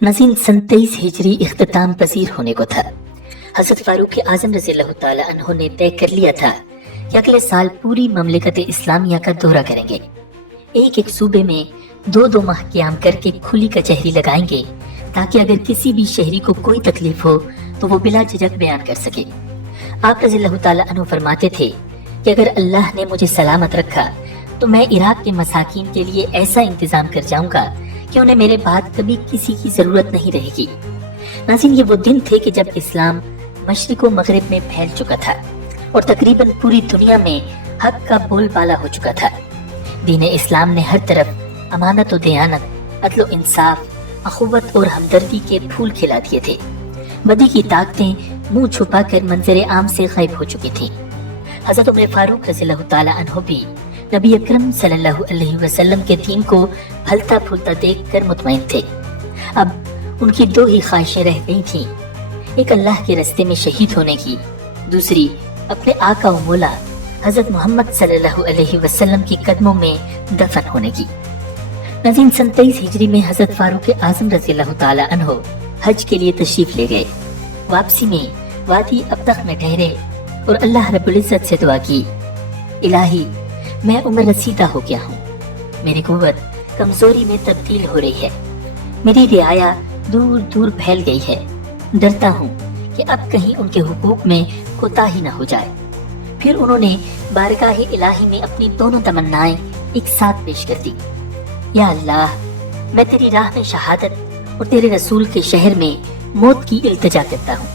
नाज़रीन, सन 23 हिजरी इख्तिताम पजीर होने को था। हज़रत फारूक आज़म रज़ियल्लाहु ताला अन्हु ने तय कर लिया था कि अगले साल पूरी ममलिकत इस्लामिया का दौरा करेंगे। एक एक सूबे में 2-2 माह क़याम करके खुली कचहरी लगाएंगे ताकि अगर किसी भी शहरी को कोई तकलीफ हो तो वो बिला झिझक बयान कर सके। आप रज़ियल्लाहु ताला अन्हु फरमाते थे कि अगर अल्लाह ने मुझे सलामत रखा तो मैं इराक के मसाकीन के लिए ऐसा इंतजाम कर जाऊंगा कि उन्हें मेरे बाद कभी किसी की जरूरत नहीं रहेगी। नाज़रीन, ये वो दिन थे कि जब इस्लाम मशरिक व मगरिब में फैल चुका था और तकरीबन पूरी दुनिया में हक का बोलबाला हो चुका था। दीन इस्लाम ने हर तरफ अमानत व दयानत, अदल व इंसाफ, अखुवत और हमदर्दी के फूल खिला दिए थे। बदी की ताकतें मुंह छुपा कर मंजर आम से गायब हो चुकी थी। हज़रत उमर फारूक रज़ियल्लाहु ताला अन्हु भी नबी अकरम सल्लल्लाहु अलैहि वसल्लम के दीन को फलता फूलता देखकर मुतमईन थे। अब उनकी 2 ही ख्वाहिशें रह गई थीं, एक अल्लाह के रास्ते में शहीद होने की, दूसरी अपने आका व मौला हज़रत मोहम्मद सल्लल्लाहु अलैहि वसल्लम के कदमों में दफन होने की। नाज़रीन, सन 23 हिजरी में हज़रत फारूक आज़म रज़ियल्लाहु ताला अन्हु हज के लिए तशरीफ ले गए। वापसी में वादी अब्तख में ठहरे और अल्लाह रब्बुल इज़्ज़त से दुआ की, इलाही मैं उम्र रसीदा हो गया हूँ, मेरी कुव्वत कमजोरी में तब्दील हो रही है, मेरी रियाया दूर दूर फैल गई है, डरता हूँ कि अब कहीं उनके हुकूक में कोताही न हो जाए। फिर उन्होंने बारगाह इलाही में अपनी दोनों तमन्नाएं एक साथ पेश कर दी, या अल्लाह, मैं तेरी राह में शहादत और तेरे रसूल के शहर में मौत की इल्तिजा करता हूँ।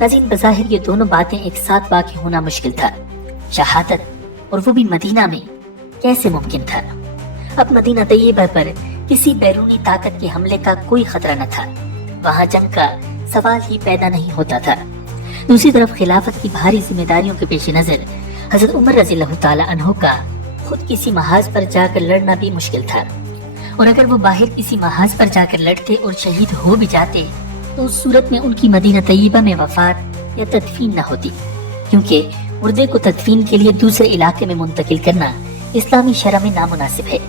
नाज़रीन, बज़ाहिर ये दोनों बातें एक साथ वाक़ होना मुश्किल था। शहादत और वो भी मदीना में कैसे मुमकिन था? अब मदीना तैयबा पर किसी बैरूनी ताकत के हमले का कोई खतरा न था, वहाँ जंग का सवाल ही पैदा नहीं होता था। दूसरी तरफ खिलाफत की भारी जिम्मेदारियों के पेश नजर हज़रत उमर रज़ियल्लाहु ताला अन्हु का खुद किसी महाज पर जाकर लड़ना भी मुश्किल था, और अगर वो बाहर किसी महाज पर जाकर लड़ते और शहीद हो भी जाते तो उस सूरत में उनकी मदीना तैयबा में वफात या तदफीन न होती, क्योंकि मुर्दे को तदफीन के लिए दूसरे इलाके में मुंतकिल करना इस्लामी शरअ में नामुनासिब है।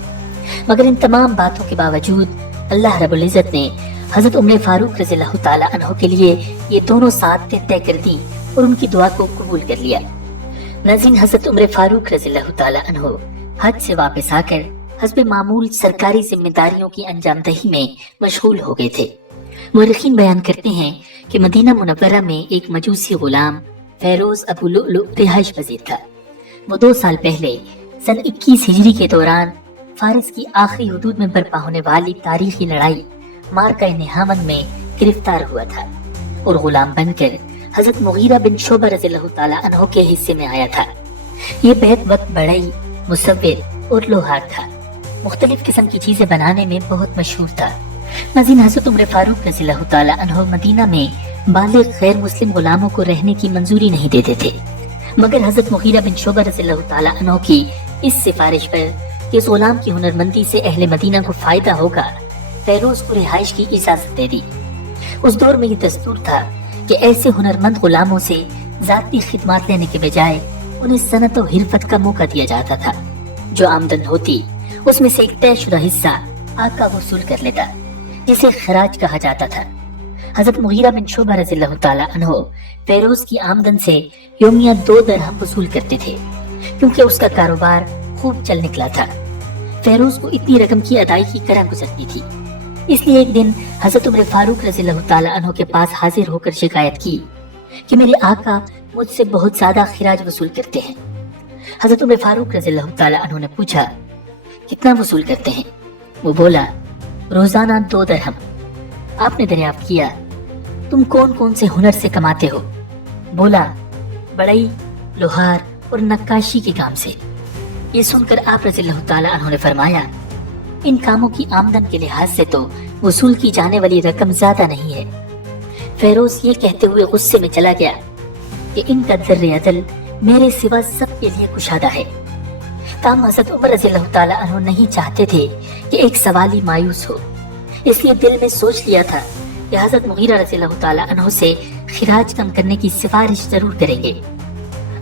मगर इन तमाम बातों के बावजूद अल्लाह रब्बुल इज़्ज़त ने हज़रत उमर फारूक रज़ियल्लाहु ताला अन्हु के लिए ये दोनों सादतें तय कर दी और उनकी दुआ को कबूल कर लिया। नाज़रीन, हज़रत उमर फारूक रज़ियल्लाहु ताला अन्हु हज से वापस आकर हस्बे मामूल सरकारी जिम्मेदारियों की अंजामदही में मशगूल हो गए थे। मुर्रिखीन बयान करते हैं कि मदीना मुनव्वरा में एक मजूसी गुलाम फेरोज अबू लुअलु रिहाइश पजीर था। वो 2 साल पहले सन 21 हिजरी के दौरान फारिस की आखिरी हुदूद में बर्पा होने वाली तारीखी लड़ाई मारका नेहावन में गिरफ्तार हुआ था और गुलाम बनकर हजरत मुगीरा बिन शोबा रज़ियल्लाहु ताला अन्हु के हिस्से में आया था। ये बैत वक्त बढ़ई, मुसव्विर और लोहार था। मुख्तलिफ किस्म की चीजें बनाने में बहुत मशहूर था। नाज़रीन, हज़रत उमर फारूक रज़ियल्लाहु ताला अन्हु मदीना में बालिग गैर मुस्लिम गुलामों को रहने की मंजूरी नहीं देते थे, मगर हज़रत मुगीरा बिन शोबा रज़ियल्लाहु ताला अन्हु की इस सिफारिश पर कि इस गुलाम की हुनरमंदी से अहले मदीना को फायदा होगा, फेरोज को रिहाइश की इजाजत दे दी। उस दौर में ये दस्तूर था कि ऐसे हुनरमंद गुलामों से जाती खिदमत लेने के बजाय उन्हें सनत और हिरफत का मौका दिया जाता था। जो आमदन होती उसमें से एक तयशुदा हिस्सा आका वसूल कर लेता, जिसे खराज कहा जाता था। हजरत मुगीरा बिन शोबा रज़ियल्लाहु ताला अन्हु फेरोज की आमदन से योमिया 2 दरहम वसूल करते थे, क्योंकि उसका कारोबार खूब चल निकला था। फेरोज को इतनी रकम की अदायगी करना गुजरती थी, इसलिए एक दिन हजरत उमर फारूक रज़ियल्लाहु ताला अन्हु के पास हाजिर होकर शिकायत की कि मेरे आका मुझसे बहुत ज्यादा खिराज वसूल करते हैं। हजरत उमर फारूक रज़ियल्लाहु ताला अन्हु ने पूछा, कितना वसूल करते हैं? वो बोला, रोजाना 2 दरहम। आपने दरियाफ्त किया, तुम कौन कौन से हुनर से कमाते हो? बोला, बढ़ई, लोहार और नक्काशी के काम से। ये सुनकर आप रज़ियल्लाहु ताला अन्हु ने फरमाया, इन कामों की आमदन के लिहाज से तो वसूल की जाने वाली रकम ज्यादा नहीं है। फेरोज ये कहते हुए गुस्से में चला गया कि इनका दर्रे अदल मेरे सिवा सबके लिए कुशादा है। ताम हज़रत उमर रज़ियल्लाहु ताला अन्हु नहीं चाहते थे कि एक सवाली मायूस हो, इसलिए दिल में सोच लिया था कि हज़रत मुगीरा रज़ियल्लाहु ताला अन्हु से खिराज कम करने की सिफारिश जरूर करेंगे।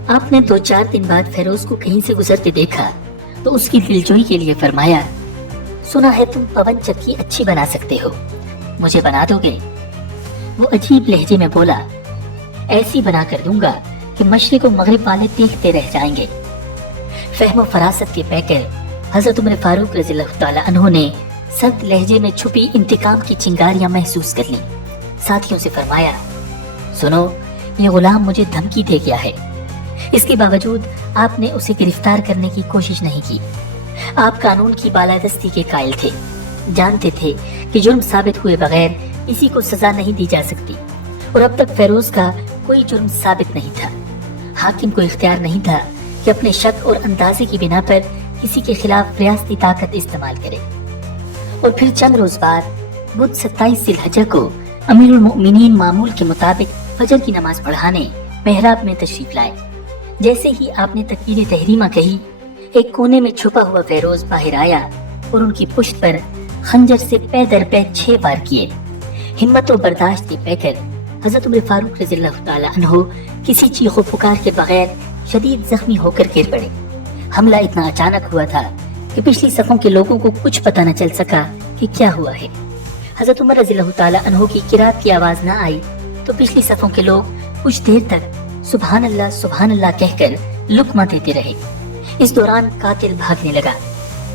आपने 2-4 दिन बाद फेरोज को कहीं से गुजरते देखा तो उसकी दिलजोई के लिए फरमाया, सुना है तुम पवन चक्की अच्छी बना सकते हो, مجھے بنا دو گے؟ وہ عجیب لہجے میں بولا، ایسی بنا کر دوں گا کہ مشرق و مغرب والے دیکھتے رہ جائیں گے۔ فہم و فراست کے پیکر حضرت عمر فاروق رضی اللہ تعالیٰ عنہ نے سخت لہجے میں چھپی انتقام کی چنگاریاں محسوس کر لیں۔ ساتھیوں سے فرمایا، سنو، یہ غلام مجھے دھمکی دے گیا ہے، اس کے باوجود آپ نے اسے گرفتار کرنے کی کوشش نہیں کی۔ آپ قانون کی بالادستی کے قائل تھے، جانتے تھے کہ جرم ثابت ہوئے بغیر کسی کو سزا نہیں دی جا سکتی، اور اب تک فیروز کا کوئی جرم ثابت نہیں تھا۔ حاکم کو اختیار نہیں تھا کہ اپنے شک اور اندازے کی بنا پر کسی کے خلاف ریاستی طاقت استعمال کرے۔ اور پھر چند روز بعد بدھ 27 ذی الحجہ کو امیر المؤمنین معمول کے مطابق فجر کی نماز پڑھانے محراب میں تشریف لائے۔ جیسے ہی آپ نے تکبیر تحریمہ کہی، ایک کونے میں چھپا ہوا فیروز باہر آیا اور ان کی پشت پر خنجر سے پے در پے 6 وار کیے۔ ہمت و برداشت کے پیکر حضرت عمر فاروق رضی اللہ تعالیٰ عنہ کسی چیخ و پکار کے بغیر شدید زخمی ہو کر گر پڑے۔ حملہ اتنا اچانک ہوا تھا کہ پچھلی صفوں کے لوگوں کو کچھ پتہ نہ چل سکا کہ کیا ہوا ہے۔ حضرت عمر رضی اللہ تعالیٰ عنہ کی قرات کی آواز نہ آئی تو پچھلی صفوں کے لوگ کچھ دیر تک سبحان اللہ کہہ کر لقمہ دیتے رہے۔ اس دوران قاتل بھاگنے لگا۔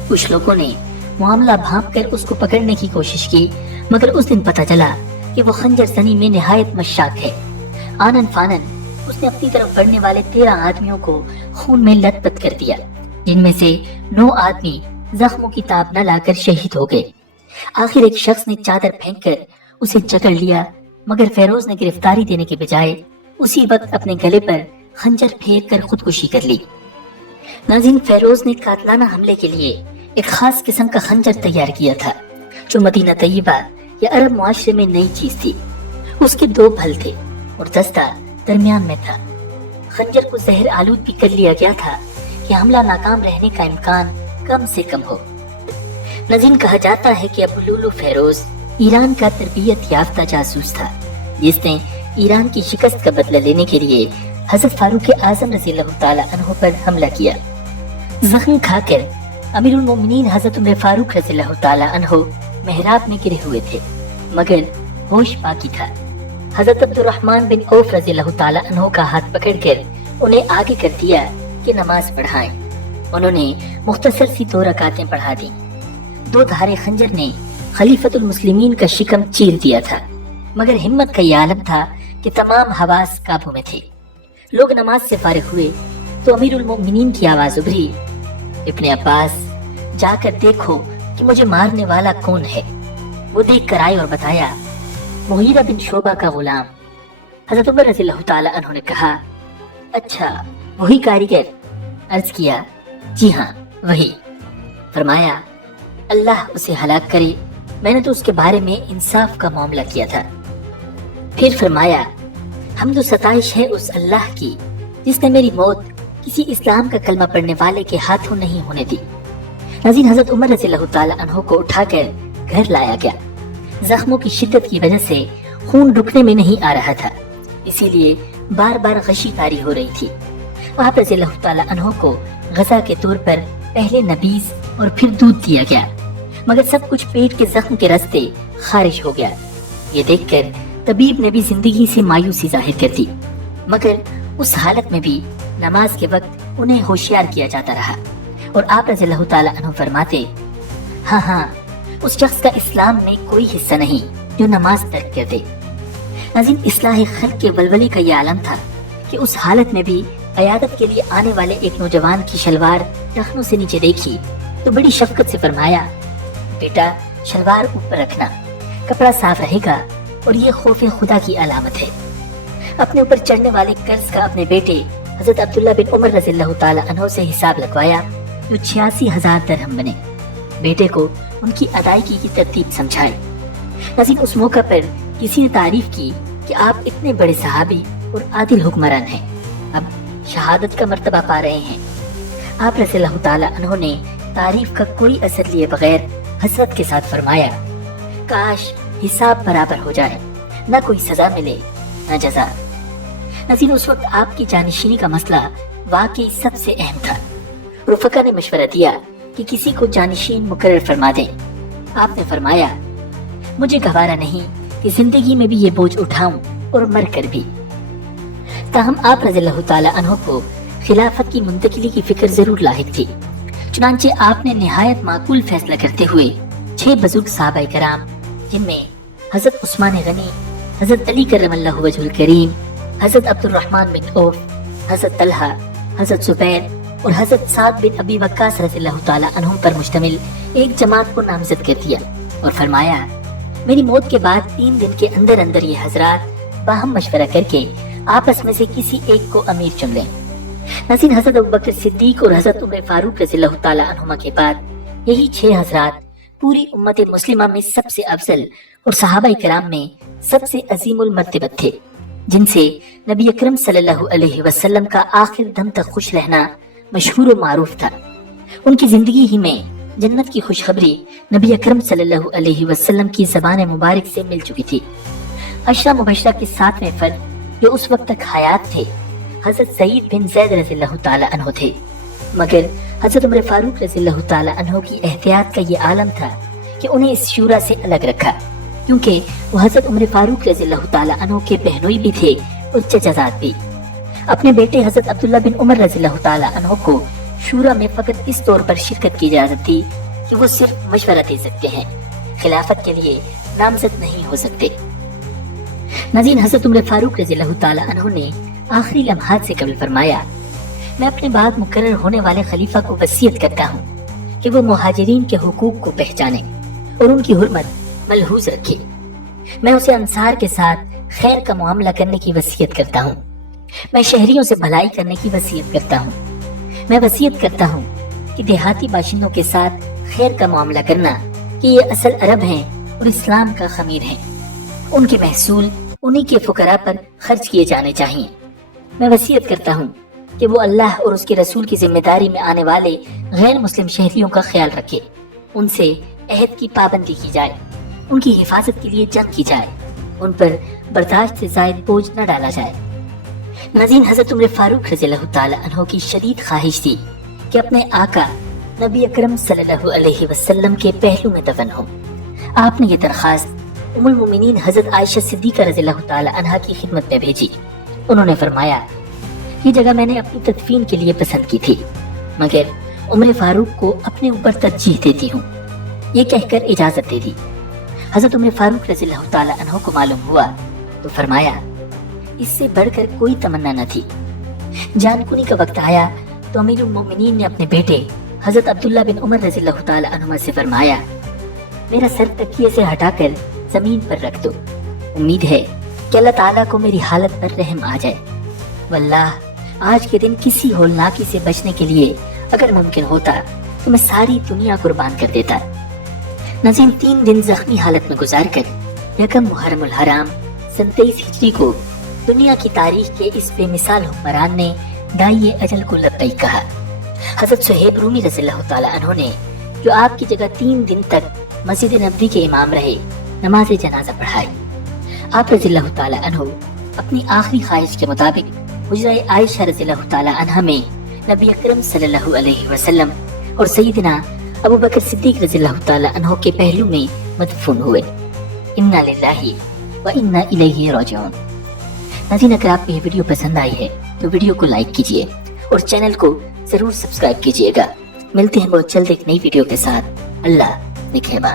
کچھ لوگوں نے معاملہ بھانپ کر اس کو پکڑنے کی کوشش کی، مگر اس دن پتہ چلا کہ وہ خنجر زنی میں نہایت مشاق ہے۔ آنن فانن اس نے اپنی طرف بڑھنے والے 13 آدمیوں کو خون میں لت پت کر دیا، جن میں سے 9 آدمی زخموں کی تاب نہ لا کر شہید ہو گئے۔ آخر ایک شخص نے چادر پھینک کر اسے جکڑ لیا، مگر فیروز نے گرفتاری دینے کے بجائے اسی وقت اپنے گلے پر خنجر پھیر کر خودکشی کر لی۔ ناظرین، فیروز نے قاتلانہ حملے کے لیے ایک خاص قسم کا خنجر تیار کیا تھا جو مدینہ طیبہ یا عرب معاشرے میں نئی چیز تھی۔ اس کے 2 بھل تھے اور دستہ درمیان میں تھا۔ خنجر کو زہر آلود بھی کر لیا گیا تھا کہ حملہ ناکام رہنے کا امکان کم سے کم ہو۔ ناظرین، کہا جاتا ہے کہ ابو لولو فیروز ایران کا تربیت یافتہ جاسوس تھا، جس نے ایران کی شکست کا بدلہ لینے کے لیے حضرت فاروق اعظم رضی اللہ تعالیٰ عنہ پر حملہ کیا۔ زخم کھا کر امیر المومنین حضرت عمر فاروق رضی اللہ تعالیٰ عنہ محراب میں گرے ہوئے تھے، مگر ہوش باقی تھا۔ حضرت عبد الرحمن بن عوف رضی اللہ تعالیٰ عنہ کا ہاتھ پکڑ کر انہیں آگے کر دیا کہ نماز پڑھائیں۔ انہوں نے مختصر سی 2 رکعتیں پڑھا دیں۔ 2 دھارے خنجر نے خلیفۃ المسلمین کا شکم چیر دیا تھا، مگر ہمت کا یہ عالم تھا کہ تمام حواس قابو میں تھے۔ لوگ نماز سے فارغ ہوئے تو امیر المؤمنین کی آواز ابھری، ابن عباس، جا کر دیکھو کہ مجھے مارنے والا کون ہے۔ وہ دیکھ کر آئے اور بتایا، مغیرہ بن شعبہ کا غلام۔ حضرت عمر رضی اللہ تعالیٰ عنہ نے کہا، اچھا وہی کاریگر؟ عرض کیا، جی ہاں وہی۔ فرمایا، اللہ اسے ہلاک کرے، میں نے تو اس کے بارے میں انصاف کا معاملہ کیا تھا۔ پھر فرمایا، حمد و ستائش ہے اس اللہ کی جس نے میری موت کسی اسلام کا کلمہ پڑھنے والے کے ہاتھوں نہیں ہونے دی۔ ناظرین، حضرت عمر رضی اللہ تعالیٰ عنہ کو اٹھا کر گھر لایا گیا۔ زخموں کی شدت کی وجہ سے خون رکنے میں نہیں آ رہا تھا، اسی لیے بار بار غشی طاری ہو رہی تھی۔ آپ رضی اللہ تعالیٰ عنہ کو غذا کے طور پر پہلے نبیذ اور پھر دودھ دیا گیا، مگر سب کچھ پیٹ کے زخم کے راستے خارج ہو گیا۔ یہ دیکھ کر طبیب نے بھی زندگی سے مایوسی ظاہر کر دی، مگر اس حالت میں بھی نماز کے وقت انہیں ہوشیار کیا جاتا رہا، اور آپ رضی اللہ تعالیٰ عنہ فرماتے، ہاں اس شخص کا اسلام میں کوئی حصہ نہیں جو نماز ترک کر دے۔ ناظرین، اصلاح خلق کے ولولے کا یہ عالم تھا کہ اس حالت میں بھی عیادت کے لیے آنے والے ایک نوجوان کی شلوار ٹخنوں سے نیچے دیکھی تو بڑی شفقت سے فرمایا، بیٹا شلوار اوپر رکھنا، کپڑا صاف رہے گا اور یہ خوف خدا کی علامت ہے۔ اپنے اوپر چڑھنے والے قرض کا اپنے بیٹے حضرت عبداللہ بن عمر رضی اللہ تعالیٰ عنہ سے حساب لگوایا جو 86,000 درہم بنے۔ بیٹے کو ان کی ادائیگی کی ترتیب سمجھائے۔ ناظرین، اس موقع پر کسی نے تعریف کی کہ آپ اتنے بڑے صحابی اور عادل حکمران ہیں، اب شہادت کا مرتبہ پا رہے ہیں۔ آپ رضی اللہ تعالیٰ عنہ نے تعریف کا کوئی اثر لیے بغیر حسرت کے ساتھ فرمایا، کاش حساب برابر ہو جائے، نہ کوئی سزا ملے نہ جزا۔ ناظرین، اس وقت آپ کی جانشینی کا مسئلہ واقعی سب سے اہم تھا۔ رفقا نے مشورہ دیا کہ کسی کو جانشین مقرر فرما دیں۔ آپ نے فرمایا، मुझे गवारा नहीं कि जिंदगी में भी ये बोझ उठाऊं और मर कर भी। ताहम आप रज़ियल्लाहु ताला अन्हु को खिलाफत की मुंतकिली की फिक्र जरूर लाहिक थी। चुनांचे आपने निहायत माकूल फैसला करते हुए 6 बुजुर्ग सहाबाए कराम, जिनमें हजरत उस्मान गनी, हजरत अली करमल्लाहु वजहुल करीम, हजरत अब्दुर्रहमान बिन औफ, हजरत तलहा, हजरत जुबैर और हजरत साद बिन अबी वक्कास रज़ियल्लाहु ताला अन्हुम पर मुश्तमिल एक जमात को नामजद कर दिया और फरमाया, मेरी मौत के बाद 3 दिन के अंदर अंदर ये हजरात बाहम मशवरा करके आपस में से किसी एक को अमीर चुन लें। नसीन हजरत अबू बकर सिद्दीक और हजरत उमर फारूक रज़ियल्लाहु ताला अन्हुमा के बाद यही 6 हजरात पूरी उम्मत मुस्लिमा में सबसे अफजल और सहाबाए किराम में सबसे अजीमुल मर्तबत थे, जिनसे नबी अकरम सल्लल्लाहु अलैहि वसल्लम का आखिर दम तक खुश रहना मशहूर व मारूफ था। उनकी जिंदगी ही में जन्नत की खुशखबरी नबी अकरम सल्लल्लाहु अलैहि वसल्लम की ज़बान मुबारक से मिल चुकी थी। अशरा मुबशरा के 7वें फर्द जो उस वक्त तक हयात थे हजरत सईद बिन ज़ैद रज़ियल्लाहु ताला अन्हु थे, मगर हजरत उमर फारूक रज़ियल्लाहु ताला अन्हु की एहतियात का ये आलम था कि उन्हें इस शूरा से अलग रखा, क्योंकि वो हजरत उमर फारूक रज़ियल्लाहु ताला अन्हु के बहनोई भी थे और चचाजाद भी। अपने बेटे हजरत अब्दुल्ला बिन उमर रज़ियल्लाहु ताला अन्हु को शूरा में फकत इस तौर पर शिरकत की इजाजत थी कि वो सिर्फ मशवरा दे सकते हैं, खिलाफत के लिए नामजद नहीं हो सकते। नज़ीर हजरत उमर फारूक रज़ियल्लाहु ताला अन्हु ने आखिरी लम्हात से कबल फरमाया, मैं अपने बाद मुकर्रर होने वाले खलीफा को वसीयत करता हूँ कि वो मुहाजिरीन के हुकूक को पहचाने और उनकी हुर्मत मलहूज रखे। मैं उसे अंसार के साथ खैर का मामला करने की वसीयत करता हूँ। मैं शहरियों से भलाई करने की वसीयत करता हूँ। मैं वसीयत करता हूँ कि देहाती बाशिंदों के साथ खैर का मामला करना कि ये असल अरब हैं और इस्लाम का खमीर हैं। उनके महसूल उन्हीं के फुकरा पर खर्च किए जाने चाहिए। मैं वसीयत करता हूँ कि वो अल्लाह और उसके रसूल की जिम्मेदारी में आने वाले गैर मुस्लिम शहरियों का ख्याल रखे, उनसे अहद की पाबंदी की जाए, उनकी हिफाजत के लिए जंग की जाए, उन पर बर्दाश्त से जायद बोझ न डाला जाए। नज़ीर हजरत उमर फारूक रज़ियल्लाहु ताला अन्हु की शदीद ख्वाहिश थी कि अपने आका नबी अकरम सल्लल्लाहु अलैहि वसल्लम के पहलू में दफन हो। आपने ये दरख्वास्त उम्मुल मोमिनीन हजरत आयशा सिद्दीका रज़ियल्लाहु ताला अन्हा की खिदमत में भेजी। उन्होंने फरमाया, ये जगह मैंने अपनी तदफीन के लिए पसंद की थी, मगर उमर फारूक को अपने ऊपर तरजीह देती हूँ। ये कहकर इजाजत दे दी। हजरत उमर फारूक रज़ियल्लाहु ताला अन्हु को मालूम हुआ तो फरमाया, इससे बढ़कर कोई तमन्ना न थी। जानकुनी का वक्त आया तो अमीरुल मोमिनीन ने अपने बेटे हजरत अब्दुल्ला बिन उमर रज़ियल्लाहु ताला अन्हुमा से फरमाया, मेरा सर तकिए से हटाकर जमीन पर रख दो। उम्मीद है कि अल्लाह ताला को मेरी हालत पर रहम आ जाए। वल्लाह, आज के दिन किसी होलनाकी से बचने के लिए अगर मुमकिन होता तो मैं सारी दुनिया कुर्बान कर देता। नजीम 3 दिन जख्मी हालत में गुजार कर यकम मुहर्रमुल हराम सन 23 हिजरी को दुनिया की तारीख के इस बेमिसाल हुक्मरान ने दाई अजल को लब्बैक कहा। हजरत सुहेब रूमी रज़ियल्लाहु ताला अन्हु ने, जो आपकी जगह 3 दिन तक मस्जिद नबवी के इमाम रहे, नमाज जनाजा पढ़ाई। आप रज़ियल्लाहु ताला अन्हु अपनी आखिरी ख्वाहिश के मुताबिक हुजरा आयशा रज़ियल्लाहु ताला अन्हा में नबी अकरम सल्लल्लाहु अलैहि वसल्लम और सैयदना अबू बकर सिद्दीक रज़ियल्लाहु ताला अन्हु के पहलू में मदफून हुए। इन्ना लिल्लाहि व इन्ना इलैहि राजिऊन। नाज़रीन, अगर आपको ये वीडियो पसंद आई है तो वीडियो को लाइक कीजिए और चैनल को जरूर सब्सक्राइब कीजिएगा। मिलते हैं बहुत जल्द एक नई वीडियो के साथ। अल्लाह निगहबान।